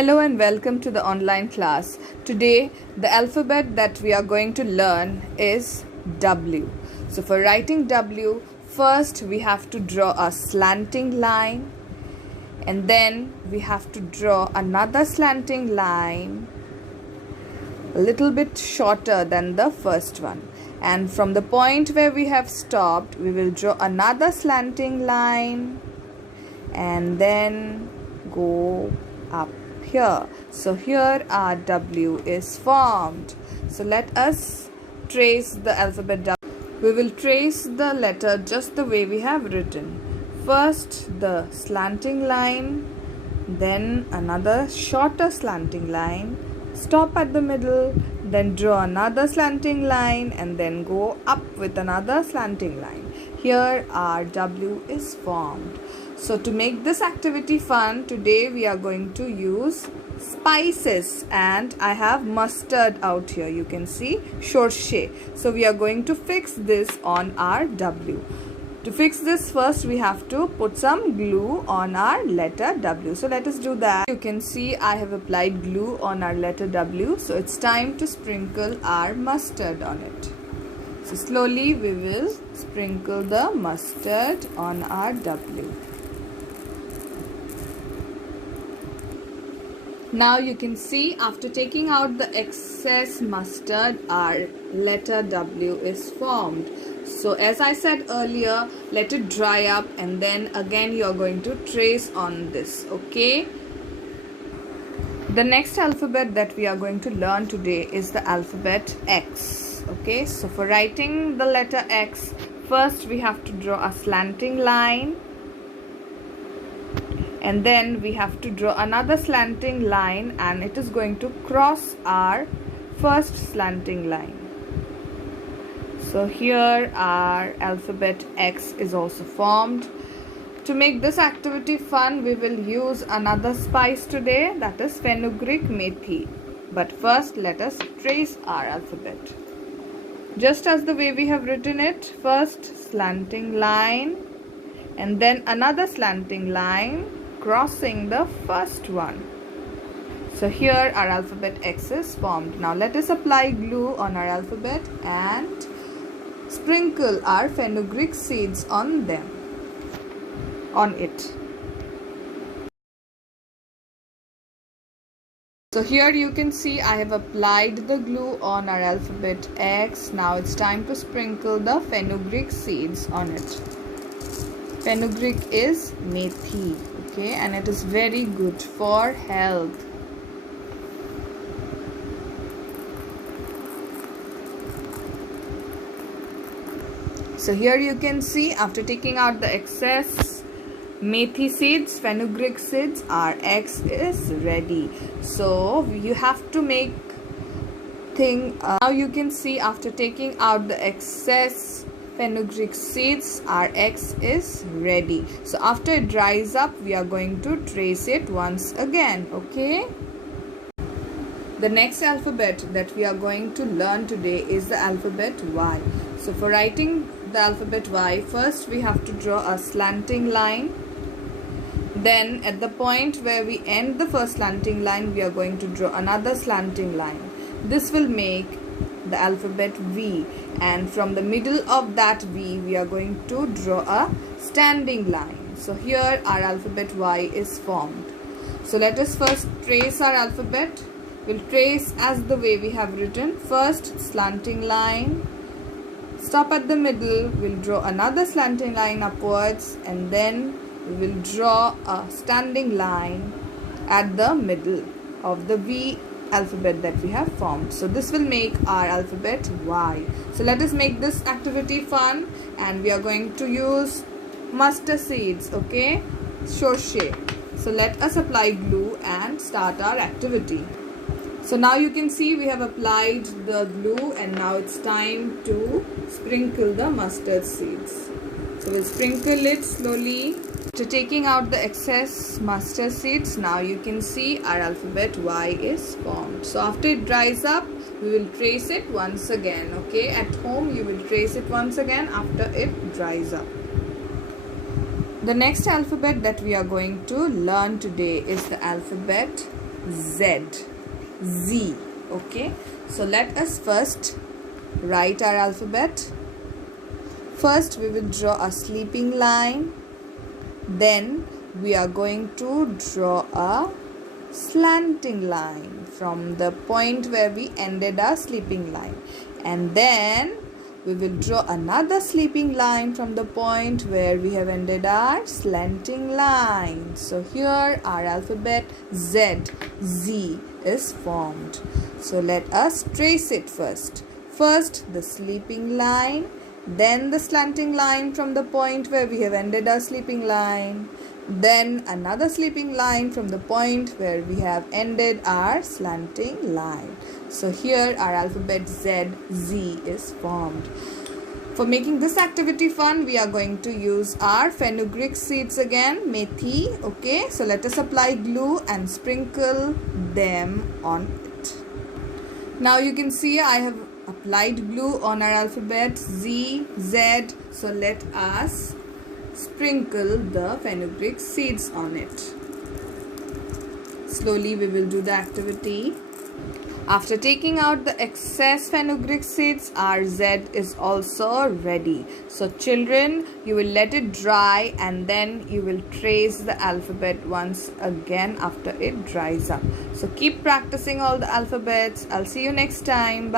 Hello and welcome to the online class. Today, the alphabet that we are going to learn is W. So for writing W, first we have to draw a slanting line, and then we have to draw another slanting line a little bit shorter than the first one. And from the point where we have stopped, we will draw another slanting line and then go up here. So here our W is formed. So let us trace the alphabet W. We will trace the letter just the way we have written. First the slanting line, then another shorter slanting line, stop at the middle, then draw another slanting line and then go up with another slanting line. Here our W is formed. So to make this activity fun, today we are going to use spices, and I have mustard out here. You can see shorshe. So we are going to fix this on our W. To fix this, first we have to put some glue on our letter W. So let us do that. You can see I have applied glue on our letter W. So it's time to sprinkle our mustard on it. So slowly we will sprinkle the mustard on our W. Now you can see after taking out the excess mustard, our letter W is formed. So as I said earlier, let it dry up and then again you are going to trace on this, okay? The next alphabet that we are going to learn today is the alphabet X, okay? So for writing the letter X, first we have to draw a slanting line, and then we have to draw another slanting line, and it is going to cross our first slanting line. So here our alphabet X is also formed. To make this activity fun, we will use another spice today, that is fenugreek methi. But first let us trace our alphabet. Just as the way we have written it, first slanting line and then another slanting line crossing the first one. So here our alphabet X is formed. Now let us apply glue on our alphabet and sprinkle our fenugreek seeds on it. So here you can see I have applied the glue on our alphabet X. Now it's time to sprinkle the fenugreek seeds on it. Fenugreek is methi, okay, and it is very good for health. So here you can see after taking out the excess methi seeds, fenugreek seeds, our X is ready. So you have to make now you can see after taking out the excess fenugreek seeds, our X is ready. So after it dries up, we are going to trace it once again, okay? The next alphabet that we are going to learn today is the alphabet Y. So for writing the alphabet Y, first we have to draw a slanting line. Then at the point where we end the first slanting line, we are going to draw another slanting line. This will make the alphabet V, and from the middle of that V we are going to draw a standing line. So here our alphabet Y is formed. So let us first trace our alphabet. We'll trace as the way we have written. First slanting line, stop at the middle, we'll draw another slanting line upwards, and then we will draw a standing line at the middle of the V alphabet that we have formed. So this will make our alphabet Y. So let us make this activity fun, and we are going to use mustard seeds, okay, shorshe. So let us apply glue and start our activity. So now you can see we have applied the glue, and now it's time to sprinkle the mustard seeds. So we'll sprinkle it slowly. After taking out the excess mustard seeds, now you can see our alphabet Y is formed. So after it dries up, we will trace it once again, okay? At home you will trace it once again after it dries up. The next alphabet that we are going to learn today is the alphabet Z. Z. Okay. So let us first write our alphabet. First we will draw a sleeping line. Then we are going to draw a slanting line from the point where we ended our sleeping line. And then we will draw another sleeping line from the point where we have ended our slanting line. So here our alphabet Z, Z is formed. So let us trace it first. First the sleeping line, then the slanting line from the point where we have ended our sleeping line, then another sleeping line from the point where we have ended our slanting line. So here our alphabet Z, Z is formed. For making this activity fun, we are going to use our fenugreek seeds again, methi. Okay, so let us apply glue and sprinkle them on it. Now you can see I have applied glue on our alphabet Z, Z. So let us sprinkle the fenugreek seeds on it. Slowly we will do the activity. After taking out the excess fenugreek seeds, our Z is also ready. So children, you will let it dry and then you will trace the alphabet once again after it dries up. So keep practicing all the alphabets. I'll see you next time. Bye.